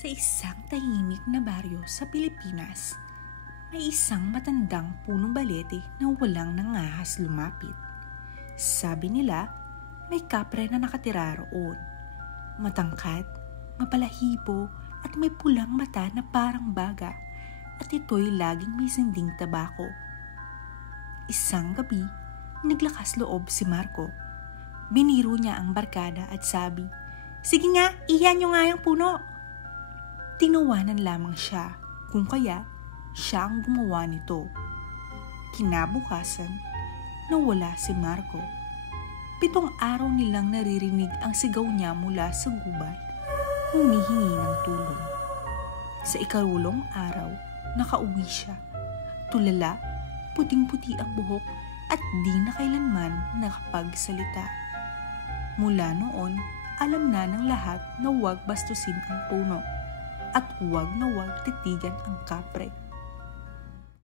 Sa isang tahimik na baryo sa Pilipinas, may isang matandang punong balete na walang nangahas lumapit. Sabi nila, may kapre na nakatira roon. Matangkad, mapalahibo at may pulang mata na parang baga, at ito'y laging may sinding tabako. Isang gabi, naglakas loob si Marco. Biniro niya ang barkada at sabi, "Sige nga, iyan nyo nga yung puno." Tinawanan lamang siya, kung kaya siya ang gumawa nito. Kinabukasan, nawala si Marco. 7 araw nilang naririnig ang sigaw niya mula sa gubat, humihingi ng tulong. Sa ikarulong araw, nakauwi siya. Tulala, puting-puti ang buhok at di na kailanman nakapagsalita. Mula noon, alam na ng lahat na huwag bastusin ang puno at huwag na huwag titigan ang kapre.